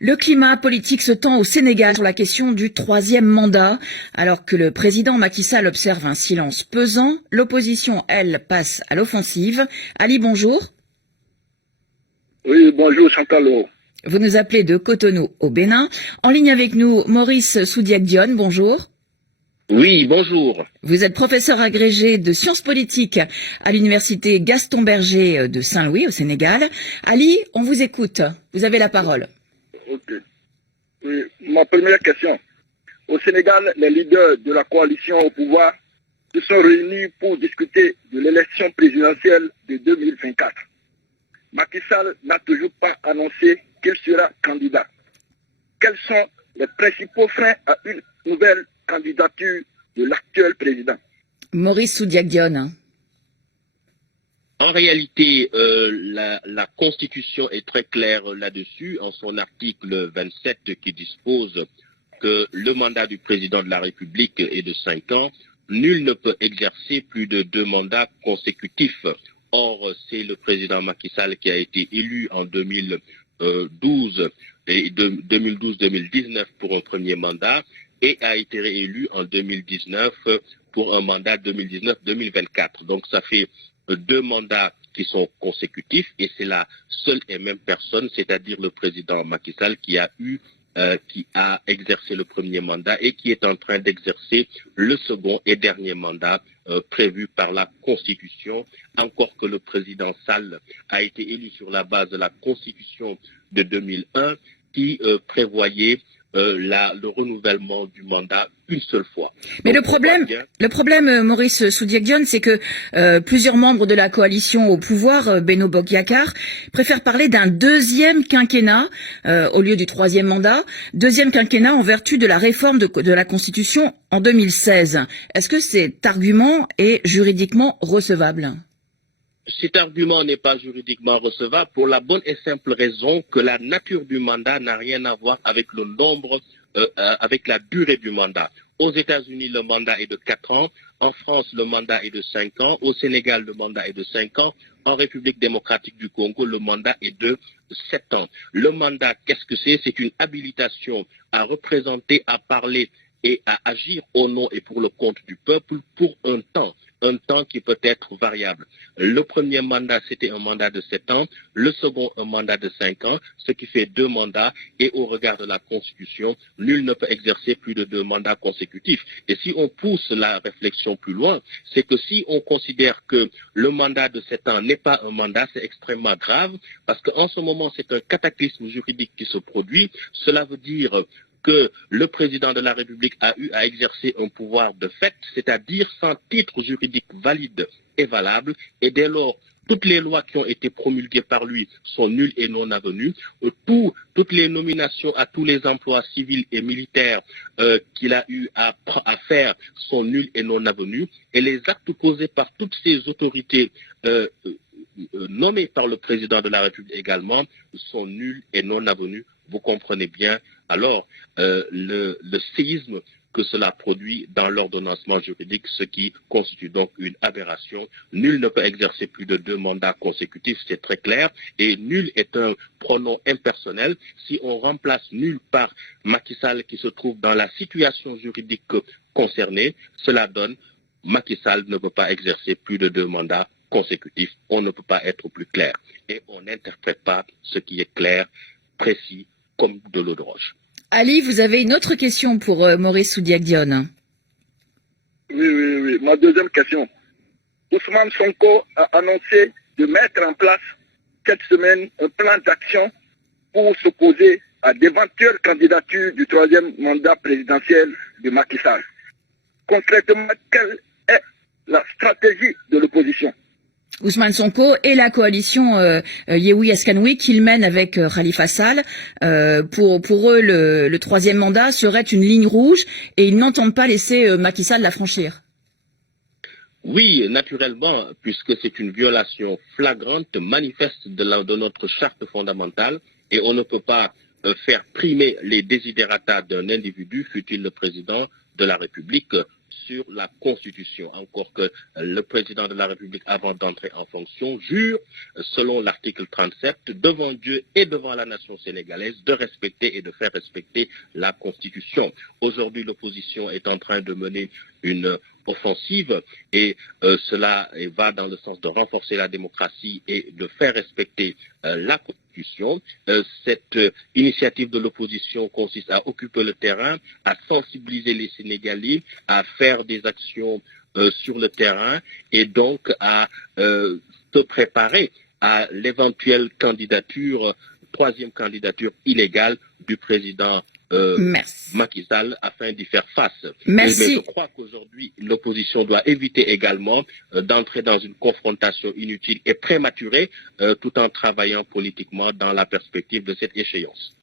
Le climat politique se tend au Sénégal sur la question du troisième mandat. Alors que le président Macky Sall observe un silence pesant, l'opposition, elle, passe à l'offensive. Ali, bonjour. Oui, bonjour Chantalo. Vous nous appelez de Cotonou au Bénin. En ligne avec nous, Maurice Soudiak-Dione, bonjour. Oui, bonjour. Vous êtes professeur agrégé de sciences politiques à l'université Gaston Berger de Saint-Louis au Sénégal. Ali, on vous écoute. Vous avez la parole. Ok. Oui, ma première question. Au Sénégal, les leaders de la coalition au pouvoir se sont réunis pour discuter de l'élection présidentielle de 2024. Macky Sall n'a toujours pas annoncé qu'il sera candidat. Quels sont les principaux freins à une nouvelle candidature de l'actuel président? Maurice Soudiak-Dione. En réalité, la Constitution est très claire là-dessus, en son article 27 qui dispose que le mandat du président de la République est de 5 ans. Nul ne peut exercer plus de 2 mandats consécutifs. Or, c'est le président Macky Sall qui a été élu en 2012 et 2012-2019 pour un premier mandat et a été réélu en 2019 pour un mandat 2019-2024. Donc, ça fait 2 mandats qui sont consécutifs et c'est la seule et même personne, c'est-à-dire le président Macky Sall, qui a exercé le premier mandat et qui est en train d'exercer le second et dernier mandat prévu par la Constitution, encore que le président Sall a été élu sur la base de la Constitution de 2001 qui prévoyait le renouvellement du mandat une seule fois. Mais donc, le problème, Maurice Soudiak-Dione, c'est que plusieurs membres de la coalition au pouvoir, Benno Bokk Yakaar, préfèrent parler d'un deuxième quinquennat au lieu du troisième mandat. Deuxième quinquennat en vertu de la réforme de la Constitution en 2016. Est-ce que cet argument est juridiquement recevable ? Cet argument n'est pas juridiquement recevable pour la bonne et simple raison que la nature du mandat n'a rien à voir avec le nombre, avec la durée du mandat. Aux États-Unis, le mandat est de 4 ans. En France, le mandat est de 5 ans. Au Sénégal, le mandat est de 5 ans. En République démocratique du Congo, le mandat est de 7 ans. Le mandat, qu'est-ce que c'est? C'est une habilitation à représenter, à parler et à agir au nom et pour le compte du peuple pour un temps qui peut être variable. Le premier mandat, c'était un mandat de 7 ans, le second, un mandat de 5 ans, ce qui fait 2 mandats, et au regard de la Constitution, nul ne peut exercer plus de 2 mandats consécutifs. Et si on pousse la réflexion plus loin, c'est que si on considère que le mandat de 7 ans n'est pas un mandat, c'est extrêmement grave, parce qu'en ce moment, c'est un cataclysme juridique qui se produit. Cela veut dire que le président de la République a eu à exercer un pouvoir de fait, c'est-à-dire sans titre juridique valide et valable, et dès lors, toutes les lois qui ont été promulguées par lui sont nulles et non avenues. Toutes les nominations à tous les emplois civils et militaires qu'il a eu à faire sont nulles et non avenues, et les actes posés par toutes ces autorités nommées par le président de la République également sont nuls et non avenus. Vous comprenez bien alors le séisme que cela produit dans l'ordonnancement juridique, ce qui constitue donc une aberration. Nul ne peut exercer plus de 2 mandats consécutifs, c'est très clair, et nul est un pronom impersonnel. Si on remplace nul par Macky Sall qui se trouve dans la situation juridique concernée, cela donne Macky Sall ne peut pas exercer plus de 2 mandats consécutifs. On ne peut pas être plus clair. Et on n'interprète pas ce qui est clair, précis, comme de l'eau de roche. Ali, vous avez une autre question pour Maurice Soudiak-Dione. Oui. Ma deuxième question. Ousmane Sonko a annoncé de mettre en place cette semaine un plan d'action pour s'opposer à d'éventuelles candidatures du troisième mandat présidentiel de Macky Sall. Concrètement, quelle est la stratégie de l'opposition? Ousmane Sonko et la coalition Yewwi Askanui qu'il mène avec Khalifa Sall. Pour eux, le troisième mandat serait une ligne rouge et ils n'entendent pas laisser Macky Sall la franchir. Oui, naturellement, puisque c'est une violation flagrante, manifeste de notre charte fondamentale, et on ne peut pas faire primer les desiderata d'un individu, fût-il le président de la République, sur la Constitution. Encore que le président de la République, avant d'entrer en fonction, jure, selon l'article 37, devant Dieu et devant la nation sénégalaise, de respecter et de faire respecter la Constitution. Aujourd'hui, l'opposition est en train de mener une offensive et cela va dans le sens de renforcer la démocratie et de faire respecter la Constitution. Cette initiative de l'opposition consiste à occuper le terrain, à sensibiliser les Sénégalais, à faire des actions sur le terrain et donc à se préparer à l'éventuelle candidature, troisième candidature illégale du président Macky Sall afin d'y faire face. Merci. Mais je crois qu'aujourd'hui, l'opposition doit éviter également d'entrer dans une confrontation inutile et prématurée tout en travaillant politiquement dans la perspective de cette échéance.